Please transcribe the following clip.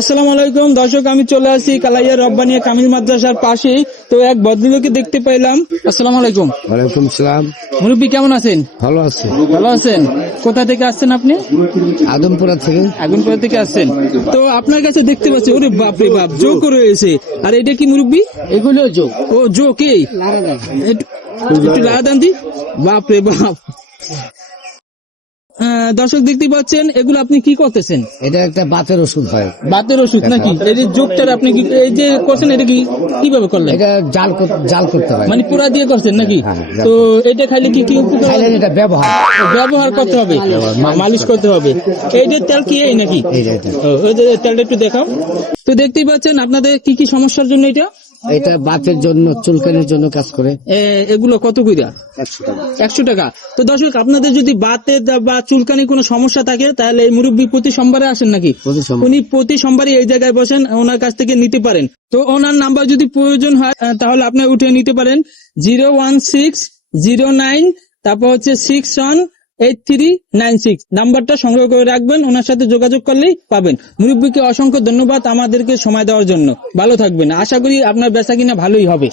আসসালামু আলাইকুম দর্শক, আমি চলে আসি কালাইয়া রব্বানিয়া কামিল মাদ্রাসার পাশে। তো এক ভদ্রলোককে দেখতে পেলাম। আসসালামু আলাইকুম। ওয়ালাইকুম সালাম। মুরব্বী কেমন আছেন? ভালো আছি। ভালো আছেন? কোথা থেকে আসছেন আপনি? আদমপুরা থেকে। আগুনপুরা থেকে আসছেন। তো আপনার কাছে দেখতে পাচ্ছি, ওরে বাপ রে বাপ, জোক রয়েছে। আর এটা কি মুরব্বী? এগুলো যোগ। ও জোক, এই একটু লাড়া দেন দি। বাপ রে বাপ। দর্শক দেখতে পাচ্ছেন, এগুলো আপনি কি করতেছেন? এটা একটা বাতের ওষুধ হয়। বাতের ওষুধ নাকি? এই যে জোকটার আপনি কি এই যে করছেন, এটা কি কিভাবে করলেন? এটা জাল করতে হয়। মানে পুরা দিয়ে করছেন নাকি? হ্যাঁ, তো এটা খাইলে কি কি উপকার? খাইলে এটা ব্যবহার করতে হবে, মালিশ করতে হবে। এইটার তেল কি এই নাকি? এটা ওই যে তেলটা একটু দেখাও। তো দেখতেই পাচ্ছেন আপনাদের কি কি সমস্যার জন্য এটা। এটা বাতের জন্য, চুলকানির জন্য কাজ করে। এগুলো কত কইরা? 100 টাকা। 100 টাকা। তো দর্শক, আপনাদের যদি বাতে বা চুলকানি কোনো সমস্যা থাকে, তাহলে এই মুরব্বী প্রতি সোমবারে আসেন নাকি? প্রতি সোমবার। উনি প্রতি সোমবারই এই জায়গায় বসেন, ওনার কাছ থেকে নিতে পারেন। তো ওনার নাম্বার যদি প্রয়োজন হয় তাহলে আপনি উঠে নিতে পারেন 01609, তারপর হচ্ছে 618396 নাম্বারটা সংগ্রহ করে রাখবেন। ওনার সাথে যোগাযোগ করলেই পাবেন। মুরব্বীকে অসংখ্য ধন্যবাদ আমাদেরকে সময় দেওয়ার জন্য। ভালো থাকবেন। আশা করি আপনার বেচা কিনা ভালোই হবে।